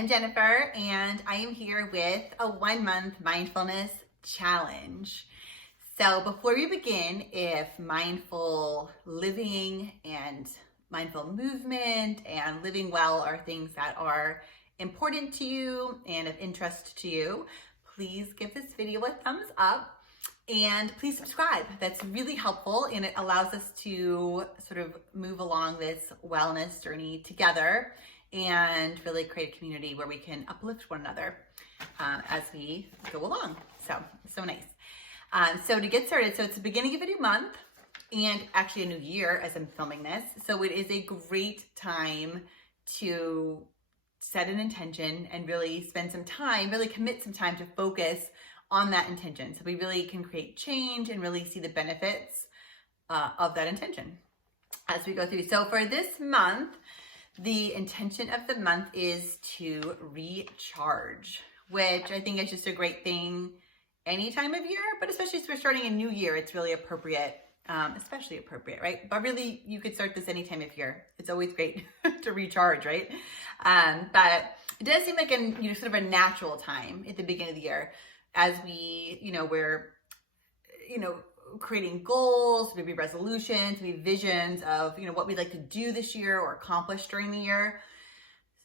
I'm Jennifer, and I am here with a 1-month mindfulness challenge. So before we begin, if mindful living and mindful movement and living well are things that are important to you and of interest to you, please give this video a thumbs up and please subscribe. That's really helpful, and it allows us to sort of move along this wellness journey together and really create a community where we can uplift one another as we go along. So nice. So to get started, so it's the beginning of a new month and actually a new year as I'm filming this. So it is a great time to set an intention and really spend some time, really commit some time to focus on that intention. So we really can create change and really see the benefits of that intention as we go through. So for this month, the intention of the month is to recharge, which I think is just a great thing any time of year, but especially as we're starting a new year, it's really appropriate, especially appropriate, right? But really, you could start this any time of year. It's always great to recharge, right? But it does seem like sort of a natural time at the beginning of the year as we, we're, creating goals, maybe resolutions, maybe visions of, what we'd like to do this year or accomplish during the year.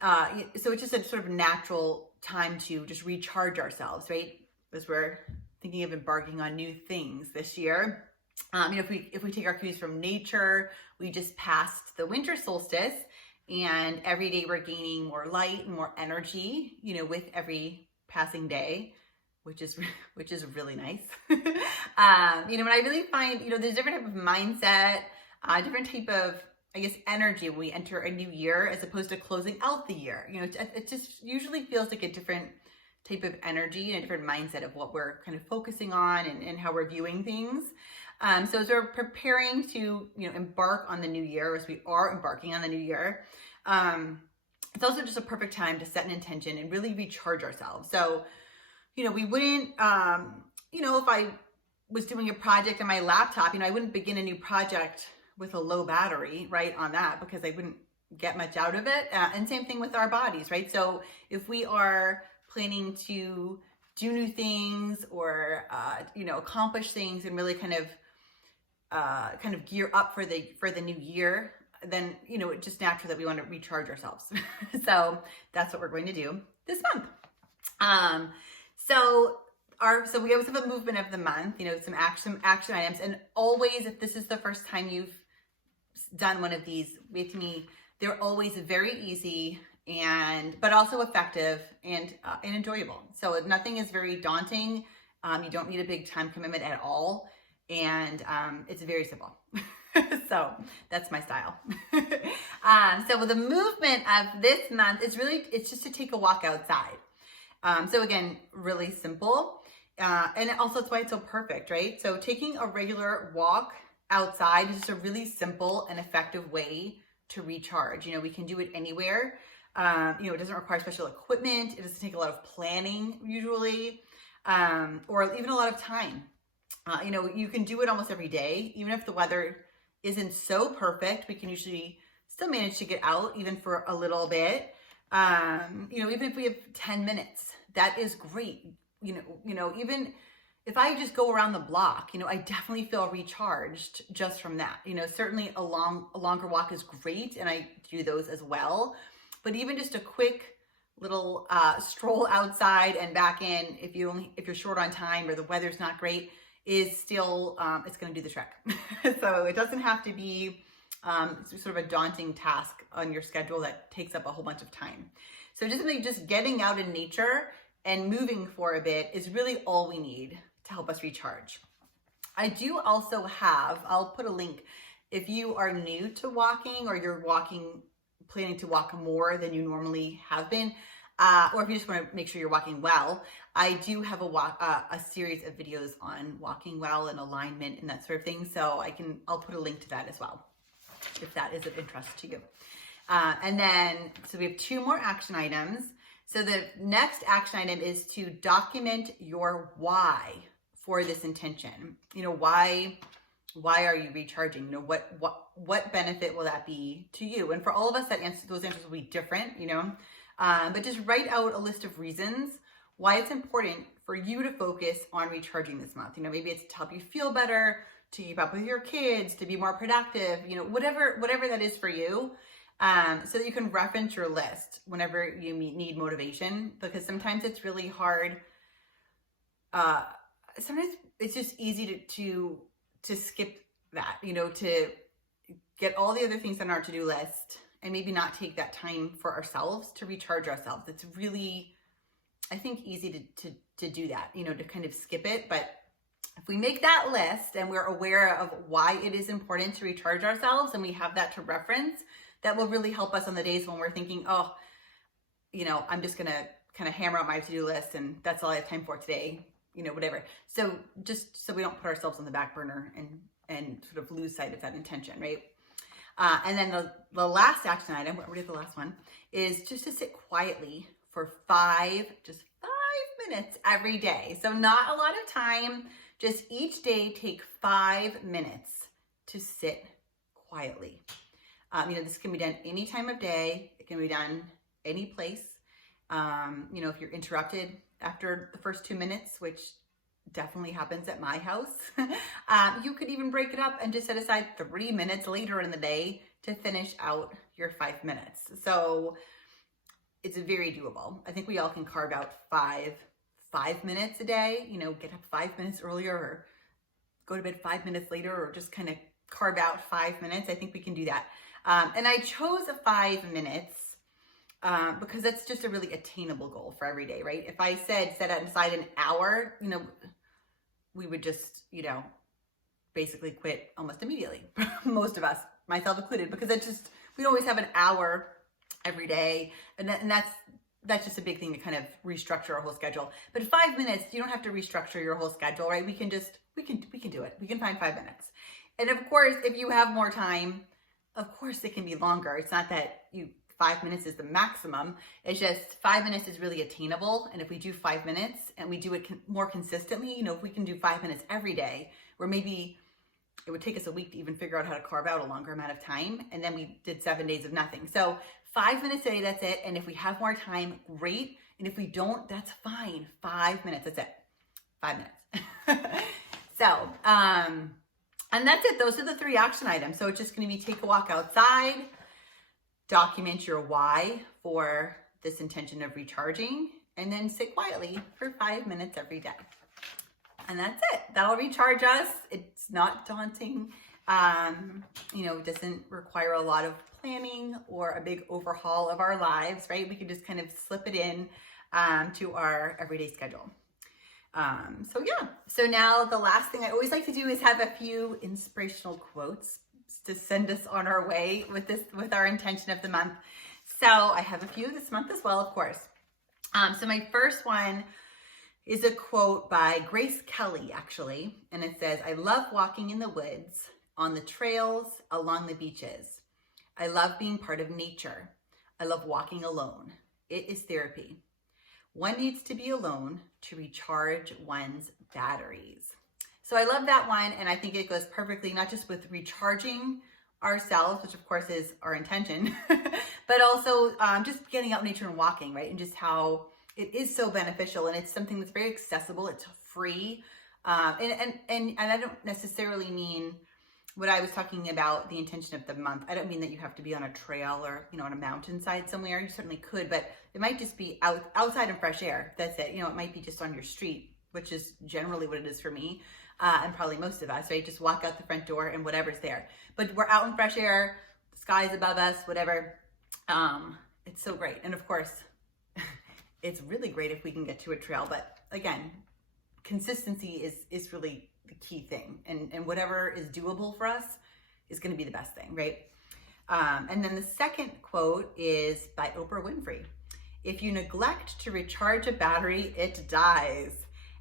So it's just a sort of natural time to just recharge ourselves, right? As we're thinking of embarking on new things this year. If we take our cues from nature, we just passed the winter solstice, and every day we're gaining more light and more energy, with every passing day, which is really nice. And I really find, there's different type of mindset, different type of, energy when we enter a new year as opposed to closing out the year. It just usually feels like a different type of energy and a different mindset of what we're kind of focusing on and how we're viewing things. So as we're preparing to, embark on the new year, as we are embarking on the new year, it's also just a perfect time to set an intention and really recharge ourselves. So, we wouldn't, if I was doing a project on my laptop, I wouldn't begin a new project with a low battery, right, on that, because I wouldn't get much out of it. And same thing with our bodies, right? So if we are planning to do new things or, accomplish things and really kind of gear up for the new year, then, it's just natural that we want to recharge ourselves. So that's what we're going to do this month. So we always have a movement of the month, some action items. And always, if this is the first time you've done one of these with me, they're always very easy but also effective and enjoyable. So nothing is very daunting. You don't need a big time commitment at all. And it's very simple. So that's my style. So the movement of this month it's just to take a walk outside. So again, really simple. And also it's why it's so perfect, right? So taking a regular walk outside is just a really simple and effective way to recharge. We can do it anywhere. It doesn't require special equipment. It doesn't take a lot of planning usually, or even a lot of time. You can do it almost every day. Even if the weather isn't so perfect, we can usually still manage to get out even for a little bit. Even if we have 10 minutes, that is great. Even if I just go around the block, I definitely feel recharged just from that. Certainly a longer walk is great, and I do those as well. But even just a quick little stroll outside and back in, if you're short on time or the weather's not great, is still it's going to do the trick. So it doesn't have to be sort of a daunting task on your schedule that takes up a whole bunch of time. So just getting out in nature and moving for a bit is really all we need to help us recharge. I do also I'll put a link if you are new to walking or you're planning to walk more than you normally have been, or if you just want to make sure you're walking well. I do have a series of videos on walking well and alignment and that sort of thing. So I'll put a link to that as well, if that is of interest to you. And then, so we have 2 more action items. So the next action item is to document your why for this intention. Why are you recharging? What benefit will that be to you? And for all of us, those answers will be different. But just write out a list of reasons why it's important for you to focus on recharging this month. Maybe it's to help you feel better, to keep up with your kids, to be more productive, whatever that is for you. So that you can reference your list whenever you need motivation, because sometimes it's really hard. Sometimes it's just easy to skip that, to get all the other things on our to-do list and maybe not take that time for ourselves to recharge ourselves. It's really, I think, easy to do that, to kind of skip it. But if we make that list and we're aware of why it is important to recharge ourselves and we have that to reference, that will really help us on the days when we're thinking, oh, I'm just going to kind of hammer out my to-do list and that's all I have time for today, whatever. So just so we don't put ourselves on the back burner and sort of lose sight of that intention, right? And then the last action item, what is the last one, is just to sit quietly for 5 minutes every day. So not a lot of time, just each day take 5 minutes to sit quietly. This can be done any time of day. It can be done any place. If you're interrupted after the first 2 minutes, which definitely happens at my house, you could even break it up and just set aside 3 minutes later in the day to finish out your 5 minutes. So it's very doable. I think we all can carve out five minutes a day, get up 5 minutes earlier or go to bed 5 minutes later, or just kind of carve out 5 minutes. I think we can do that. And I chose 5 minutes because that's just a really attainable goal for every day, right? If I said set aside an hour, we would just, basically quit almost immediately. Most of us, myself included, because we always have an hour every day. And that's just a big thing to kind of restructure our whole schedule. But 5 minutes, you don't have to restructure your whole schedule, right? We can do it. We can find 5 minutes. And of course, if you have more time, of course it can be longer. It's not that 5 minutes is the maximum. It's just 5 minutes is really attainable. And if we do 5 minutes and we do it more consistently, if we can do 5 minutes every day, where maybe it would take us a week to even figure out how to carve out a longer amount of time. And then we did 7 days of nothing. So 5 minutes a day, that's it. And if we have more time, great. And if we don't, that's fine. 5 minutes, that's it. 5 minutes. So, and that's it. Those are the 3 action items. So it's just going to be take a walk outside, document your why for this intention of recharging, and then sit quietly for 5 minutes every day. And that's it. That'll recharge us. It's not daunting. It doesn't require a lot of planning or a big overhaul of our lives, right? We can just kind of slip it in to our everyday schedule. So now the last thing I always like to do is have a few inspirational quotes to send us on our way with our intention of the month. So I have a few this month as well, of course. So my first one is a quote by Grace Kelly, actually. And it says, "I love walking in the woods, on the trails, along the beaches. I love being part of nature. I love walking alone. It is therapy. One needs to be alone to recharge one's batteries." So I love that one. And I think it goes perfectly, not just with recharging ourselves, which of course is our intention, but also just getting out in nature and walking, right? And just how it is so beneficial. And it's something that's very accessible. It's free. And I don't necessarily mean what I was talking about, the intention of the month. I don't mean that you have to be on a trail or, on a mountainside somewhere. You certainly could, but it might just be outside in fresh air. That's it. It might be just on your street, which is generally what it is for me. And probably most of us, right? Just walk out the front door and whatever's there. But we're out in fresh air, the sky's above us, whatever. It's so great. And of course, it's really great if we can get to a trail. But again, consistency is really the key thing. And whatever is doable for us is going to be the best thing, right? And then the second quote is by Oprah Winfrey. "If you neglect to recharge a battery, it dies.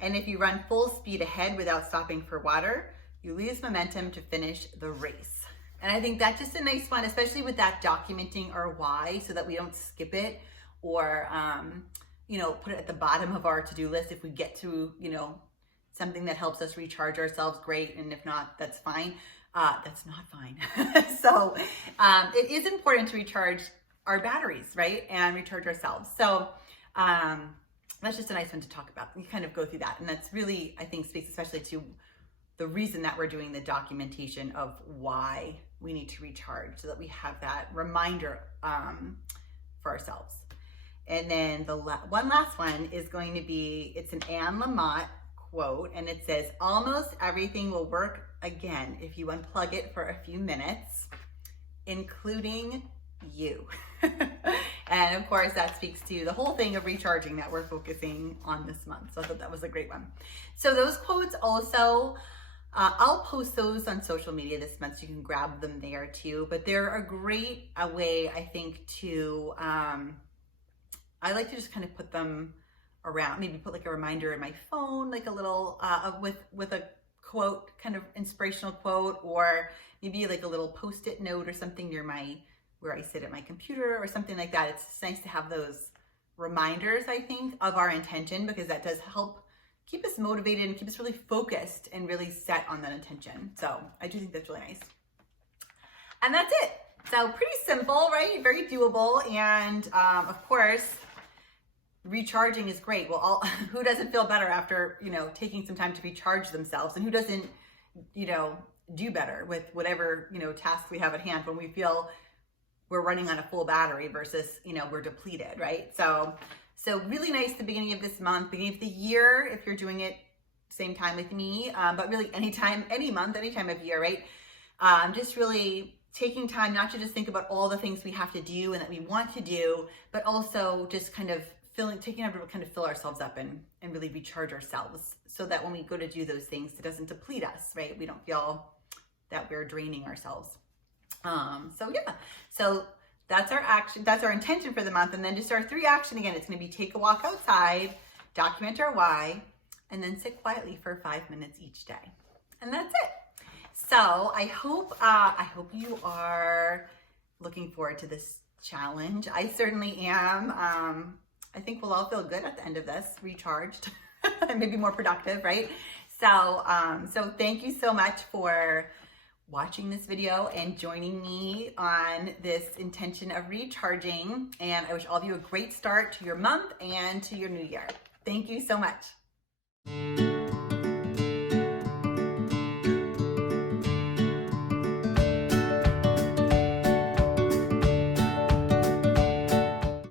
And if you run full speed ahead without stopping for water, you lose momentum to finish the race." And I think that's just a nice one, especially with that documenting our why, so that we don't skip it or, put it at the bottom of our to-do list. If we get to, something that helps us recharge ourselves, great. And if not, that's fine. That's not fine. So it is important to recharge our batteries, right? And recharge ourselves. So that's just a nice one to talk about. You kind of go through that. And that's really, I think, speaks especially to the reason that we're doing the documentation of why we need to recharge, so that we have that reminder for ourselves. And then the one last one is going to be, it's an Anne Lamott quote, and it says, almost everything will work again if you unplug it for a few minutes, including you. And of course, that speaks to the whole thing of recharging that we're focusing on this month. So I thought that was a great one. So those quotes also, I'll post those on social media this month, so you can grab them there too. But they're a great way, I think, to, I like to just kind of put them around, maybe put like a reminder in my phone, like a little, with a quote, kind of inspirational quote, or maybe like a little Post-it note or something near where I sit at my computer or something like that. It's nice to have those reminders, I think, of our intention, because that does help keep us motivated and keep us really focused and really set on that intention. So I do think that's really nice. And that's it. So pretty simple, right? Very doable. And of course, recharging is great. Well, who doesn't feel better after, taking some time to recharge themselves? And who doesn't, do better with whatever, task we have at hand when we feel we're running on a full battery versus, we're depleted, right? So really nice the beginning of this month, beginning of the year, if you're doing it same time with me, but really anytime, any month, any time of year, right? Just really taking time not to just think about all the things we have to do and that we want to do, but also just kind of taking time to kind of fill ourselves up and really recharge ourselves, so that when we go to do those things, it doesn't deplete us, right? We don't feel that we're draining ourselves. So that's our action. That's our intention for the month. And then just our 3 action again, it's going to be take a walk outside, document our why, and then sit quietly for 5 minutes each day. And that's it. So I hope you are looking forward to this challenge. I certainly am. I think we'll all feel good at the end of this, recharged and maybe more productive, right? So thank you so much for watching this video and joining me on this intention of recharging. And I wish all of you a great start to your month and to your new year. Thank you so much.